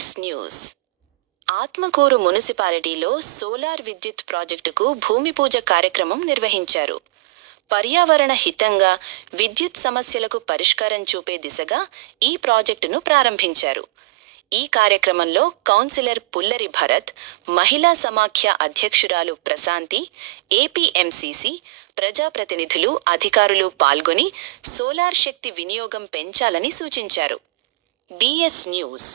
BS news. Atmakur మున్సిపాలిటీలో solar విద్యుత్ ప్రాజెక్టుకు భూమి పూజ కార్యక్రమం నిర్వహించారు. పర్యావరణ హితంగా విద్యుత్ సమస్యలకు పరిష్కారం చూపే దిశగా ఈ ప్రాజెక్టును ప్రారంభించారు. ఈ కార్యక్రమంలో కౌన్సిలర్ పుల్లరి భరత్, మహిళా సమాఖ్య అధ్యక్షురాలు ప్రశాంతి, ఏపీఎంసీసీ ప్రజాప్రతినిధులు, అధికారులు పాల్గొని సోలార్ శక్తి వినియోగం పెంచాలని సూచించారు. BS news.